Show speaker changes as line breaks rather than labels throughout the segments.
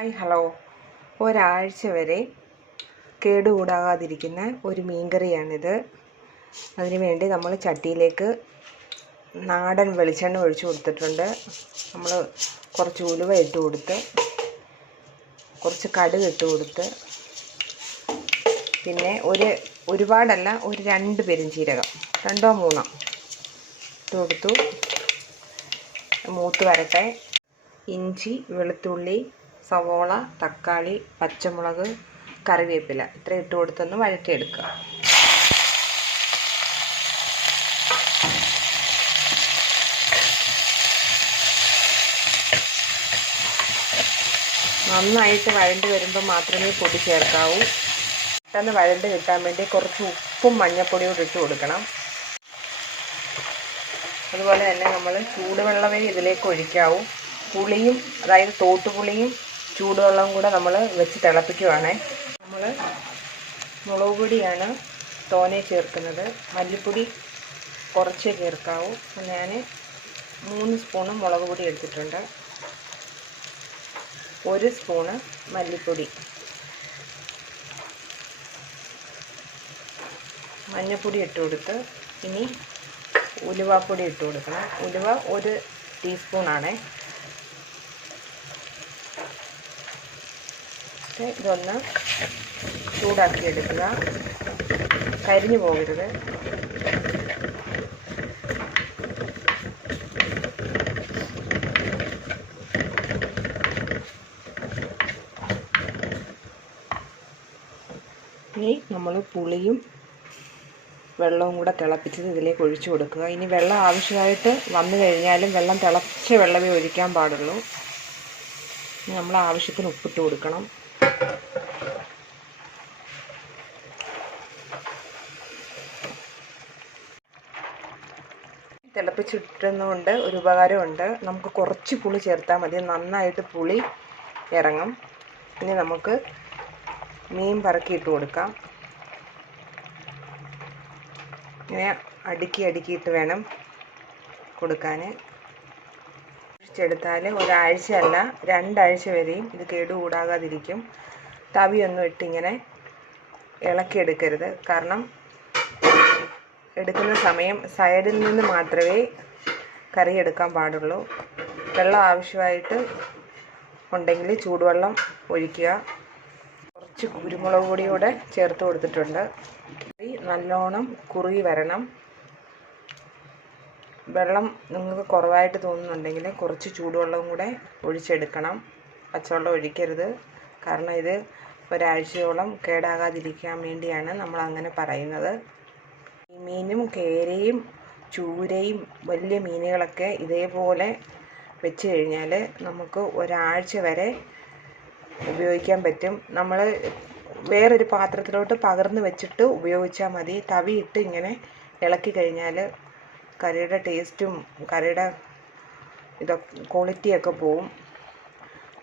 Hi hello. ഒരാഴ്ച വരെ കേടുകൂടാകാതിരിക്കുന്ന ഒരു മീൻകറിയാണിത്. അതിന് വേണ്ടി നമ്മൾ ചട്ടിയിലേക്ക് നാടൻ വെളിച്ചെണ്ണ ഒഴിച്ചു കൊടുത്തിട്ടുണ്ട്. നമ്മൾ കുറച്ച് ഉലുവ ഇട്ട് കൊടുത്ത് കുറച്ച് കടുക് ഇട്ട് കൊടുത്ത് പിന്നെ ഒരു ഒരുപാടല്ല ഒരു രണ്ട് പെരുംജീരകം രണ്ടോ മൂന്നോ ഇട്ട് കൊടുത്തു. മൂത്ത് വരട്ടെ. ഇഞ്ചി വെളുത്തുള്ളി സവോള തക്കാളി പച്ചമുളക് കറിവേപ്പില. ഇത്ര ഇട്ട് കൊടുത്തൊന്ന് വഴറ്റിയെടുക്കുക. നന്നായിട്ട് വഴണ്ട് വരുമ്പോൾ മാത്രമേ പൊടി ചേർക്കാവൂ. പെട്ടെന്ന് വഴണ്ട് കിട്ടാൻ വേണ്ടി കുറച്ച് ഉപ്പും മഞ്ഞപ്പൊടിയും ഇട്ട് കൊടുക്കണം. അതുപോലെ തന്നെ നമ്മൾ ചൂടുവെള്ളമേ ഇതിലേക്ക് ഒഴിക്കാവൂ. പുളിയും അതായത് തോട്ടുപുളിയും ചൂടുവെള്ളവും കൂടെ നമ്മൾ വെച്ച് തിളപ്പിക്കുവാണേ. നമ്മൾ മുളക് പൊടിയാണ് തോനെ ചേർക്കുന്നത്. മല്ലിപ്പൊടി കുറച്ചേ ചേർക്കാവൂ. ഞാൻ മൂന്ന് സ്പൂണ് മുളക് പൊടി എടുത്തിട്ടുണ്ട്. ഒരു സ്പൂണ് മല്ലിപ്പൊടി. മഞ്ഞൾപ്പൊടി ഇട്ട് കൊടുത്ത് ഇനി ഉലുവാപ്പൊടി ഇട്ട് കൊടുക്കണം. ഉലുവ ഒരു ടീസ്പൂണാണേ. ഇതൊന്ന് ചൂടാക്കി എടുക്കുക. കരിഞ്ഞു പോകരുത്. ഇനി നമ്മൾ പുളിയും വെള്ളവും കൂടെ തിളപ്പിച്ചത് ഇതിലേക്ക് ഒഴിച്ചു കൊടുക്കുക. ഇനി വെള്ളം ആവശ്യമായിട്ട് വന്നു കഴിഞ്ഞാലും വെള്ളം തിളച്ച വെള്ളമേ ഒഴിക്കാൻ പാടുള്ളൂ. നമ്മൾ ആവശ്യത്തിന് ഉപ്പിട്ട് കൊടുക്കണം. തിളപ്പിച്ചിട്ടുന്നതുകൊണ്ട് ഒരു ഉപകാരമുണ്ട്. നമുക്ക് കുറച്ച് പുളി ചേർത്താൽ മതി. നന്നായിട്ട് പുളി ഇറങ്ങും. ഇനി നമുക്ക് മീൻ പറക്കിയിട്ട് കൊടുക്കാം. ഇങ്ങനെ അടുക്കി അടുക്കിയിട്ട് വേണം കൊടുക്കാൻ ഒഴിച്ചെടുത്താൽ ഒരാഴ്ചയല്ല രണ്ടാഴ്ച വരെയും ഇത് കേടുകൂടാകാതിരിക്കും. തവിയൊന്നും ഇട്ടിങ്ങനെ ഇളക്കിയെടുക്കരുത്. കാരണം എടുക്കുന്ന സമയം സൈഡിൽ നിന്ന് മാത്രമേ കറി എടുക്കാൻ പാടുള്ളൂ. വെള്ളം ആവശ്യമായിട്ട് ഉണ്ടെങ്കിൽ ചൂടുവെള്ളം ഒഴിക്കുക. കുറച്ച് കുരുമുളക് പൊടി കൂടെ ചേർത്ത് കൊടുത്തിട്ടുണ്ട്. നല്ലോണം കുറുകി വരണം. വെള്ളം നിങ്ങൾക്ക് കുറവായിട്ട് തോന്നുന്നുണ്ടെങ്കിൽ കുറച്ച് ചൂടുവെള്ളവും കൂടെ ഒഴിച്ചെടുക്കണം. പച്ചവെള്ളം ഒഴിക്കരുത്. കാരണം ഇത് ഒരാഴ്ചയോളം കേടാകാതിരിക്കാൻ വേണ്ടിയാണ് നമ്മൾ അങ്ങനെ പറയുന്നത് മീനും കേരയും ചൂരയും വലിയ മീനുകളൊക്കെ ഇതേപോലെ വെച്ച് കഴിഞ്ഞാൽ നമുക്ക് ഒരാഴ്ച വരെ ഉപയോഗിക്കാൻ പറ്റും. നമ്മൾ വേറൊരു പാത്രത്തിലോട്ട് പകർന്ന് വെച്ചിട്ട് ഉപയോഗിച്ചാൽ മതി. തവിയിട്ട് ഇങ്ങനെ ഇളക്കി കഴിഞ്ഞാൽ കറിയുടെ ടേസ്റ്റും കറിയുടെ ഇതൊക്കെ ക്വാളിറ്റിയൊക്കെ പോവും.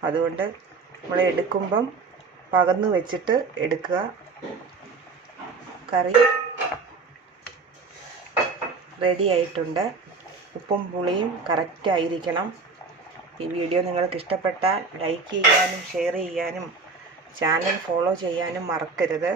അതുകൊണ്ട് നമ്മൾ എടുക്കുമ്പം പകർന്ന് വെച്ചിട്ട് എടുക്കുക. കറി റെഡി ആയിട്ടുണ്ട്. ഉപ്പും പുളിയും കറക്റ്റ് ആയിരിക്കണം. ഈ വീഡിയോ നിങ്ങൾക്ക് ഇഷ്ടപ്പെട്ടാൽ ലൈക്ക് ചെയ്യാനും ഷെയർ ചെയ്യാനും ചാനൽ ഫോളോ ചെയ്യാനും മറക്കരുത്.